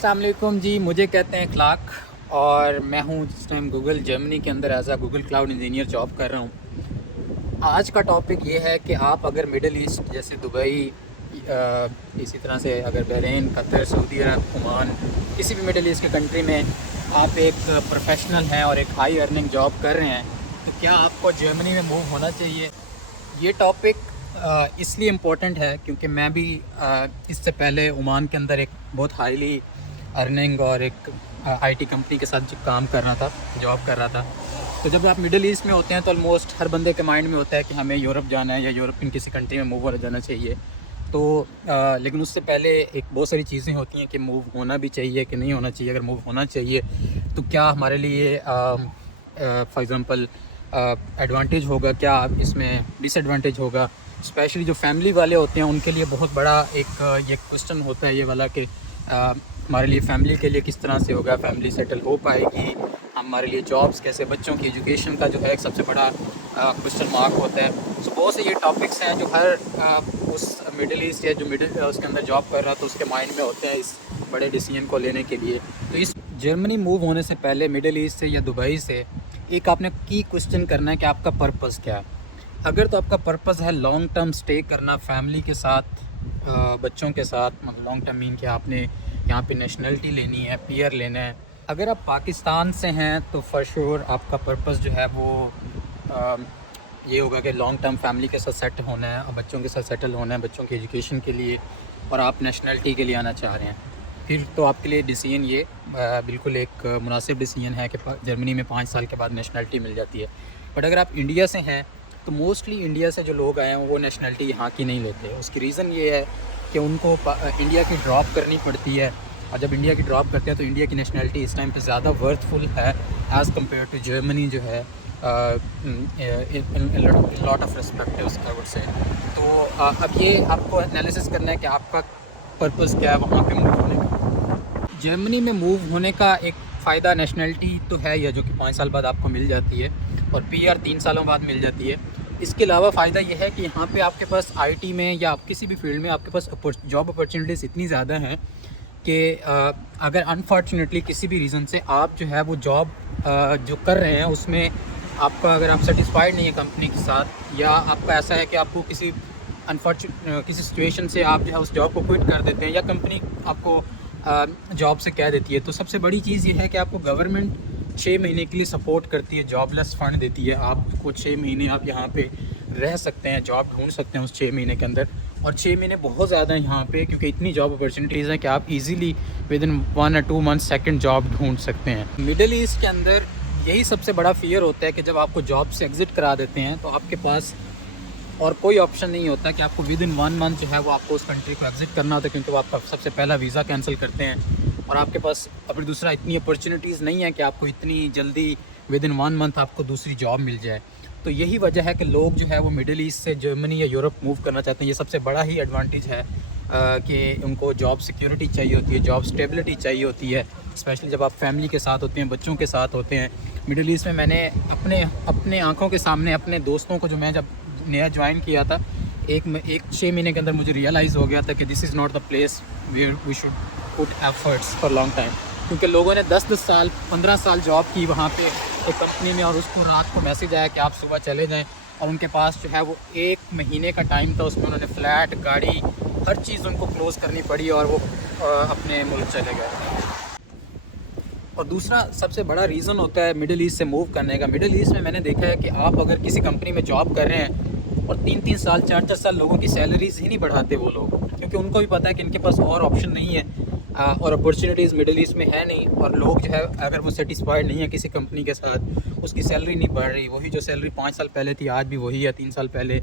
अस्सलाम वालेकुम जी। मुझे कहते हैं इखलाक और मैं हूँ इस टाइम गूगल जर्मनी के अंदर एज आ गूगल क्लाउड इंजीनियर जॉब कर रहा हूँ। आज का टॉपिक ये है कि आप अगर मिडल ईस्ट जैसे दुबई, इसी तरह से अगर बहरीन, कतर, सऊदी अरब, ओमान, किसी भी मिडल ईस्ट के कंट्री में आप एक प्रोफेशनल हैं और एक हाई अर्निंग जॉब कर रहे हैं, तो क्या आपको जर्मनी में मूव होना चाहिए? ये टॉपिक इसलिए इम्पोर्टेंट है क्योंकि मैं भी इससे पहले ओमान के अंदर एक बहुत हाईली अर्निंग और एक आईटी कंपनी के साथ काम कर रहा था, जॉब कर रहा था। तो जब आप मिडल ईस्ट में होते हैं तो ऑलमोस्ट हर बंदे के माइंड में होता है कि हमें यूरोप जाना है या यूरोपियन किसी कंट्री में मूव हो जाना चाहिए। तो लेकिन उससे पहले एक बहुत सारी चीज़ें होती हैं कि मूव होना भी चाहिए कि नहीं होना चाहिए। अगर मूव होना चाहिए तो क्या हमारे लिए फॉर एग्ज़ाम्पल एडवांटेज होगा, क्या इसमें डिसएडवांटेज होगा। स्पेशली जो फैमिली वाले होते हैं उनके लिए बहुत बड़ा एक ये क्वेश्चन होता है ये वाला कि हमारे लिए फ़ैमिली के लिए किस तरह से होगा, फैमिली सेटल हो पाएगी, हमारे लिए जॉब्स कैसे, बच्चों की एजुकेशन का जो है एक सबसे बड़ा क्वेश्चन मार्क होता है। सो बहुत से ये टॉपिक्स हैं जो हर उस मिडिल ईस्ट या जो मिडिल उसके अंदर जॉब कर रहा था उसके माइंड में होते हैं इस बड़े डिसीजन को लेने के लिए। तो इस जर्मनी मूव होने से पहले मिडिल ईस्ट से या दुबई से एक आपने की क्वेश्चन करना है कि आपका पर्पज़ क्या है। अगर तो आपका पर्पज़ है लॉन्ग टर्म स्टे करना फैमिली के साथ, बच्चों के साथ, मतलब लॉन्ग टर्म मीन कि आपने यहाँ पे नेशनलिटी लेनी है, पीआर लेना है। अगर आप पाकिस्तान से हैं तो फॉर श्योर आपका पर्पज़ जो है वो ये होगा कि लॉन्ग टर्म फैमिली के साथ सेट होना है और बच्चों के साथ सेटल होना है, बच्चों की एजुकेशन के लिए, और आप नेशनलिटी के लिए आना चाह रहे हैं। फिर तो आपके लिए डिसीजन ये बिल्कुल एक मुनासिब डिसीजन है कि जर्मनी में 5 साल के बाद नेशनलिटी मिल जाती है। बट अगर आप इंडिया से हैं तो मोस्टली इंडिया से जो लोग आए हैं वो नेशनलिटी यहाँ की नहीं लेते। उसकी रीज़न ये है कि उनको इंडिया की ड्रॉप करनी पड़ती है, और जब इंडिया की ड्रॉप करते हैं तो इंडिया की नेशनलिटी इस टाइम पे ज़्यादा वर्थफुल है एज़ कम्पेयर टू जर्मनी जो है। लॉट ऑफ रिस्पेक्ट है उसका वुड से। तो अब ये आपको एनालिसिस करना है कि आपका पर्पज़ क्या है वहाँ पे मूव होने का। जर्मनी में मूव होने का एक फ़ायदा नेशनलिटी तो है या जो कि 5 साल बाद आपको मिल जाती है, और पीआर 3 सालों बाद मिल जाती है। इसके अलावा फ़ायदा यह है कि यहाँ पे आपके पास आईटी में या आप किसी भी फील्ड में आपके पास जॉब अपॉर्चुनिटीज़ इतनी ज़्यादा हैं कि अगर अनफॉर्चुनेटली किसी भी रीज़न से आप जो है वो जॉब जो कर रहे हैं उसमें आपका, अगर आप सेटिस्फाइड नहीं है कंपनी के साथ, या आपका ऐसा है कि आपको किसी किसी सिचुएशन से आप जो है उस जॉब को क्विट कर देते हैं या कंपनी आपको जॉब से कह देती है, तो सबसे बड़ी चीज़ ये है कि आपको गवर्नमेंट 6 महीने के लिए सपोर्ट करती है, जॉबलेस फंड देती है। आपको 6 महीने आप यहाँ पे रह सकते हैं, जॉब ढूंढ सकते हैं उस 6 महीने के अंदर। और 6 महीने बहुत ज़्यादा है यहाँ पे क्योंकि इतनी जॉब अपॉर्चुनिटीज़ हैं कि आप easily with in 1 or 2 month second job ढूंढ सकते हैं। मिडिल ईस्ट के अंदर यही सबसे बड़ा फियर होता है कि जब आपको जॉब से एग्ज़िट करा देते हैं तो आपके पास और कोई ऑप्शन नहीं होता कि आपको विद इन 1 मंथ जो है वो आपको उस कंट्री को एग्ज़िट करना होता है, क्योंकि वो आपका सबसे पहला वीज़ा कैंसिल करते हैं और आपके पास अब दूसरा इतनी अपॉर्चुनिटीज़ नहीं है कि आपको इतनी जल्दी विद इन 1 मंथ आपको दूसरी जॉब मिल जाए। तो यही वजह है कि लोग जो है वो मिडिल ईस्ट से जर्मनी या यूरोप मूव करना चाहते हैं। ये सबसे बड़ा ही एडवांटेज है कि उनको जॉब सिक्योरिटी चाहिए होती है, जॉब स्टेबिलिटी चाहिए होती है, स्पेशली जब आप फैमिली के साथ होते हैं, बच्चों के साथ होते हैं। मिडिल ईस्ट में मैंने अपने आँखों के सामने अपने दोस्तों को, जो मैं जब नया ज्वाइन किया था, एक 6 महीने के अंदर मुझे रियलाइज़ हो गया था कि this is not the place where we should put efforts for long time. क्योंकि लोगों ने 10-10 साल 15 साल जॉब की वहाँ पे एक कंपनी में, और उसको रात को मैसेज आया कि आप सुबह चले जाएं, और उनके पास जो है वो 1 महीने का टाइम था, उसमें उन्होंने फ्लैट, गाड़ी, हर चीज़ उनको क्लोज़ करनी पड़ी और वो अपने मुल्क चले गए। और दूसरा सबसे बड़ा रीज़न होता है मिडिल ईस्ट से मूव करने का। मिडिल ईस्ट में मैंने देखा है कि आप अगर किसी कंपनी में जॉब कर रहे हैं और 3-3 साल 4-4 साल लोगों की सैलरीज ही नहीं बढ़ाते वो लोग, क्योंकि उनको भी पता है कि इनके पास और ऑप्शन नहीं है और अपॉर्चुनिटीज़ मिडिल ईस्ट में है नहीं। और लोग जो है अगर वो सेटिस्फाइड नहीं है किसी कंपनी के साथ, उसकी सैलरी नहीं बढ़ रही, वही जो सैलरी 5 साल पहले थी आज भी वही है 3 साल पहले,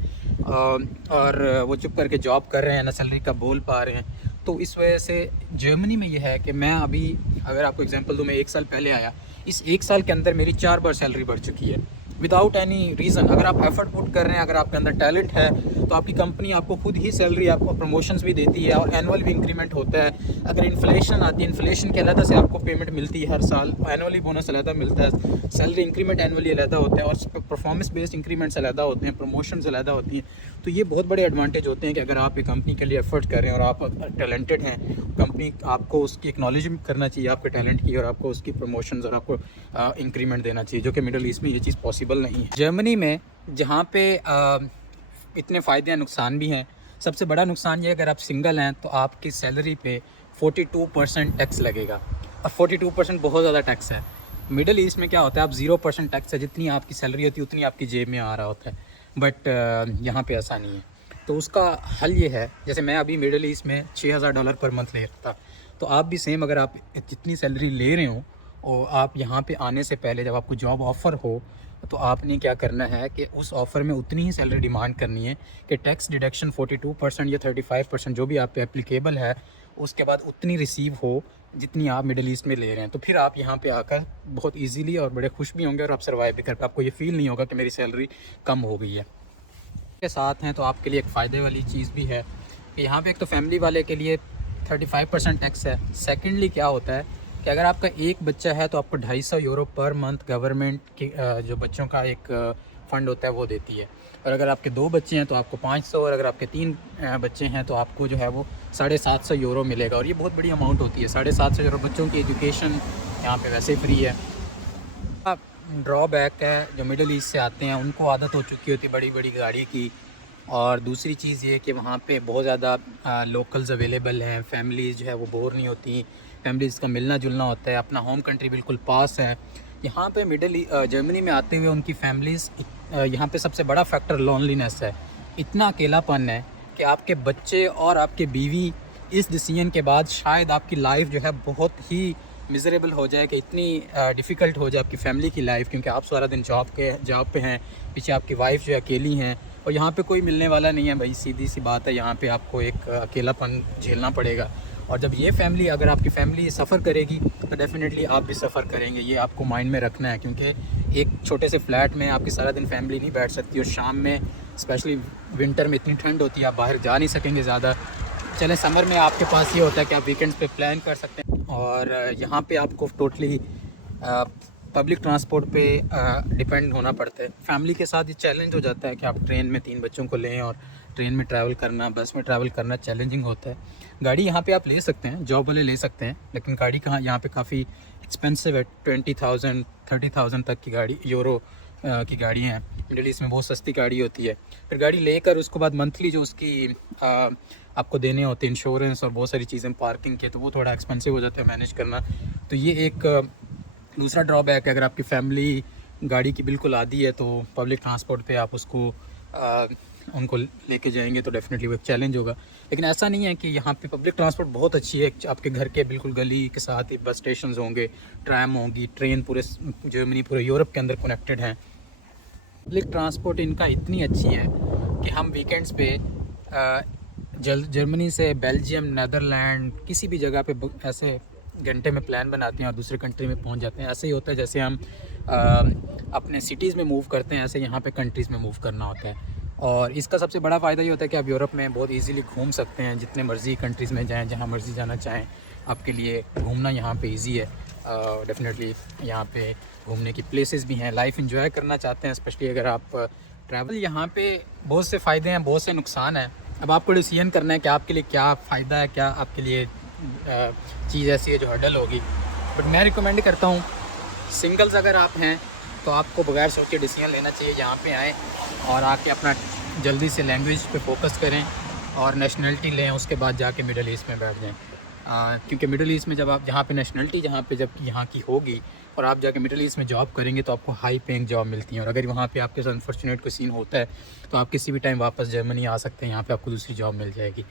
और वो चुप करके जॉब कर रहे हैं, ना सैलरी का बोल पा रहे हैं। तो इस वजह से जर्मनी में ये है कि मैं अभी अगर आपको एग्जांपल दूँ, मैं 1 साल पहले आया, इस 1 साल के अंदर मेरी 4 बार सैलरी बढ़ चुकी है विदाउट एनी रीज़न। अगर आप एफर्ट पुट कर रहे हैं, अगर आपके अंदर टैलेंट है तो आपकी कंपनी आपको खुद ही सैलरी, आपको प्रमोशंस भी देती है और एनुअल भी इंक्रीमेंट होता है। अगर इन्फ्लेशन आती है, इन्फ्लेशन के अलग से आपको पेमेंट मिलती है हर साल, एनुअली बोनस अलग मिलता है, सैलरी इंक्रीमेंट एनुअली अलग होता है और परफॉर्मेंस बेस्ड इंक्रीमेंट्स अलग होते हैं, प्रमोशंस अलग होती हैं। तो ये बहुत बड़े एडवांटेज होते हैं कि अगर आप एक कंपनी के लिए एफर्ट कर रहे हैं और आप टैलेंटेड हैं, कंपनी आपको उसकी एक्नॉलेज करना चाहिए आपके टैलेंट की, और आपको उसकी प्रमोशंस और आपको इंक्रीमेंट देना चाहिए, जो कि मिडल ईस्ट में ये चीज़ पॉसिबल नहीं है। जर्मनी में जहाँ पे इतने फ़ायदे हैं, नुकसान भी हैं। सबसे बड़ा नुकसान ये, अगर आप सिंगल हैं तो आपकी सैलरी पे 42% टैक्स लगेगा, और 42% बहुत ज़्यादा टैक्स है। मिडल ईस्ट में क्या होता है, आप 0% टैक्स है, जितनी आपकी सैलरी होती है उतनी आपकी जेब में आ रहा होता है, बट यहाँ पे ऐसा नहीं है। तो उसका हल ये है, जैसे मैं अभी मिडल ईस्ट में $6000 पर मंथ ले रहा था, तो आप भी सेम, अगर आप जितनी सैलरी ले रहे हो और आप यहाँ पे आने से पहले जब आपको जॉब ऑफ़र हो, तो आपने क्या करना है कि उस ऑफ़र में उतनी ही सैलरी डिमांड करनी है कि टैक्स डिडक्शन 42% या 35% जो भी आप पे एप्लीकेबल है, उसके बाद उतनी रिसीव हो जितनी आप मिडल ईस्ट में ले रहे हैं। तो फिर आप यहाँ पे आकर बहुत इजीली और बड़े खुश भी होंगे और आप सर्वाइव भी कर पाए, आपको ये फ़ील नहीं होगा कि मेरी सैलरी कम हो गई है। के साथ हैं तो आपके लिए एक फ़ायदे वाली चीज़ भी है कि यहाँ पे एक तो फैमिली वाले के लिए 35% टैक्स है। सेकेंडली क्या होता है कि अगर आपका एक बच्चा है तो आपको €250 पर मंथ गवर्नमेंट की जो बच्चों का एक फ़ंड होता है वो देती है, और अगर आपके 2 बच्चे हैं तो आपको 500, और अगर आपके 3 बच्चे हैं तो आपको जो है वो €750 मिलेगा, और ये बहुत बड़ी अमाउंट होती है। €750 बच्चों की एजुकेशन यहाँ पे वैसे फ्री है। ड्रॉबैक है, जो मिडल ईस्ट से आते हैं उनको आदत हो चुकी होती है बड़ी बड़ी गाड़ी की, और दूसरी चीज़ ये कि वहाँ पे बहुत ज़्यादा लोकल्स अवेलेबल हैं, फैमिलीज़ जो है वो बोर नहीं होती, फैमिलीज़ का मिलना जुलना होता है, अपना होम कंट्री बिल्कुल पास है। यहाँ पे जर्मनी में आते हुए उनकी फैमिलीज़, यहाँ पे सबसे बड़ा फैक्टर लोनलीनेस है। इतना अकेलापन है कि आपके बच्चे और आपके बीवी इस डिसीजन के बाद शायद आपकी लाइफ जो है बहुत ही मिज़रेबल हो जाए, कि इतनी डिफ़िकल्ट हो जाए आपकी फ़ैमिली की लाइफ, क्योंकि आप सारा दिन जॉब पे हैं, पीछे आपकी वाइफ जो है अकेली हैं, और यहाँ पे कोई मिलने वाला नहीं है भाई, सीधी सी बात है, यहाँ पे आपको एक अकेलापन झेलना पड़ेगा। और जब ये फैमिली, अगर आपकी फ़ैमिली सफ़र करेगी तो डेफ़िनेटली आप भी सफ़र करेंगे, ये आपको माइंड में रखना है, क्योंकि एक छोटे से फ्लैट में आपकी सारा दिन फैमिली नहीं बैठ सकती, और शाम में स्पेशली विंटर में इतनी ठंड होती है, आप बाहर जा नहीं सकेंगे ज़्यादा। चले समर में आपके पास ये होता है कि आप वीकेंड्स पे प्लान कर सकते हैं, और यहाँ पे आपको टोटली पब्लिक ट्रांसपोर्ट पे डिपेंड होना पड़ता है। फैमिली के साथ ये चैलेंज हो जाता है कि आप ट्रेन में 3 बच्चों को लें, और ट्रेन में ट्रैवल करना, बस में ट्रैवल करना चैलेंजिंग होता है। गाड़ी यहाँ पे आप ले सकते हैं, जॉब वाले ले सकते हैं, लेकिन गाड़ी कहाँ, यहाँ पे काफ़ी एक्सपेंसिव है, 20,000 30,000 तक की गाड़ी, यूरो की गाड़ी हैं। मिडिल ईस्ट में बहुत सस्ती गाड़ी होती है। फिर गाड़ी लेकर उसके बाद मंथली जो उसकी आपको देने होते हैं इंश्योरेंस और बहुत सारी चीज़ें पार्किंग के, तो वो थोड़ा एक्सपेंसिव हो जाता है मैनेज करना। तो ये एक दूसरा ड्रॉबैक है। अगर आपकी फैमिली गाड़ी की बिल्कुल आदी है तो पब्लिक ट्रांसपोर्ट पे आप उनको लेके जाएंगे तो डेफिनेटली वो एक चैलेंज होगा। लेकिन ऐसा नहीं है कि यहाँ पे पब्लिक ट्रांसपोर्ट बहुत अच्छी है, आपके घर के बिल्कुल गली के साथ ही बस स्टेशन होंगे, ट्रैम होगी, ट्रेन पूरे जर्मनी, पूरे यूरोप के अंदर कनेक्टेड हैं। पब्लिक ट्रांसपोर्ट इनका इतनी अच्छी है कि हम वीकेंड्स पे जर्मनी से बेल्जियम, नीदरलैंड, किसी भी जगह पे ऐसे घंटे में प्लान बनाते हैं और दूसरे कंट्री में पहुंच जाते हैं। ऐसे ही होता है जैसे हम अपने सिटीज़ में मूव करते हैं, ऐसे यहाँ पे कंट्रीज़ में मूव करना होता है। और इसका सबसे बड़ा फ़ायदा ये होता है कि आप यूरोप में बहुत इजीली घूम सकते हैं, जितने मर्ज़ी कंट्रीज़ में जाएं, जहाँ मर्ज़ी जाना चाहें, आपके लिए घूमना यहाँ पे इजी है। डेफिनेटली यहाँ पे घूमने की प्लेसेस भी हैं, लाइफ एंजॉय करना चाहते हैं, स्पेशली अगर आप ट्रैवल। यहाँ पे बहुत से फ़ायदे हैं, बहुत से नुकसान हैं। अब आपको डिसीजन करना है कि आपके लिए क्या फ़ायदा है, क्या आपके लिए चीज़ ऐसी है जो हर्डल होगी। बट मैं रिकमेंड करता हूँ, सिंगल्स अगर आप हैं तो आपको बगैर सोचे डिसीजन लेना चाहिए, यहाँ पे आएँ और आके अपना जल्दी से लैंग्वेज पे फोकस करें और नेशनलिटी लें, उसके बाद जाके मिडिल ईस्ट में बैठ जाएँ। क्योंकि मिडिल ईस्ट में जब आप जहाँ पे नेशनलिटी जहाँ पे जब यहाँ की होगी और आप जाके मिडिल ईस्ट में जॉब करेंगे तो आपको हाई पेइंग जॉब मिलती है। और अगर वहाँ पे आपके साथ अनफॉर्चुनेट कोई सीन होता है तो आप किसी भी टाइम वापस जर्मनी आ सकते हैं, यहाँ पे आपको दूसरी जॉब मिल जाएगी।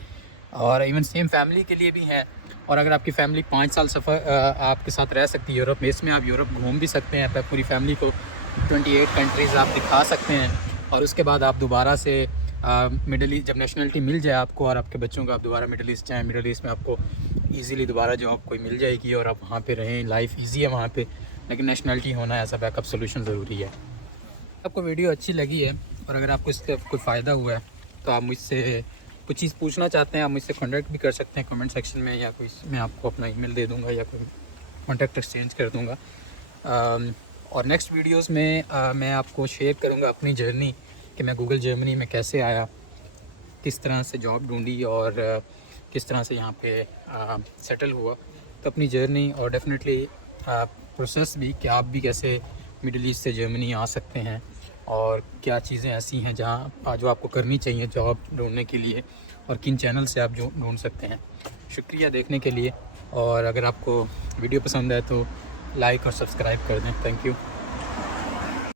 और इवन सेम फैमिली के लिए भी है। और अगर आपकी फैमिली 5 साल सफ़र आपके साथ रह सकती है यूरोप में, इसमें आप यूरोप घूम भी सकते हैं, पूरी फैमिली को 28 कंट्रीज़ आप दिखा सकते हैं। और उसके बाद आप दोबारा से मिडिल ईस्ट, जब नेशनलिटी मिल जाए आपको और आपके बच्चों को, आप दोबारा मिडिल ईस्ट जाएँ, मिडिल ईस्ट में आपको ईज़िली दोबारा जॉब कोई मिल जाएगी और आप वहाँ पे रहें, लाइफ ईजी है वहाँ पे। लेकिन नेशनलिटी होना ऐसा बैकअप सोल्यूशन ज़रूरी है। आपको वीडियो अच्छी लगी है और अगर आपको इससे कोई फ़ायदा हुआ है तो आप मुझसे कुछ चीज़ पूछना चाहते हैं, आप मुझसे कॉन्टैक्ट भी कर सकते हैं कमेंट सेक्शन में, या कोई मैं आपको अपना ईमेल दे दूँगा या कोई कॉन्टैक्ट एक्सचेंज कर दूँगा। और नेक्स्ट वीडियोस में मैं आपको शेयर करूँगा अपनी जर्नी कि मैं गूगल जर्मनी में कैसे आया, किस तरह से जॉब ढूंढी और किस तरह से यहाँ पे सेटल हुआ। तो अपनी जर्नी और डेफिनेटली प्रोसेस भी कि आप भी कैसे मिडिल ईस्ट से जर्मनी आ सकते हैं और क्या चीज़ें ऐसी हैं जहाँ जो आपको करनी चाहिए जॉब ढूंढने के लिए, और किन चैनल से आप जो ढूंढ सकते हैं। शुक्रिया देखने के लिए, और अगर आपको वीडियो पसंद है तो लाइक और सब्सक्राइब कर दें। Thank you.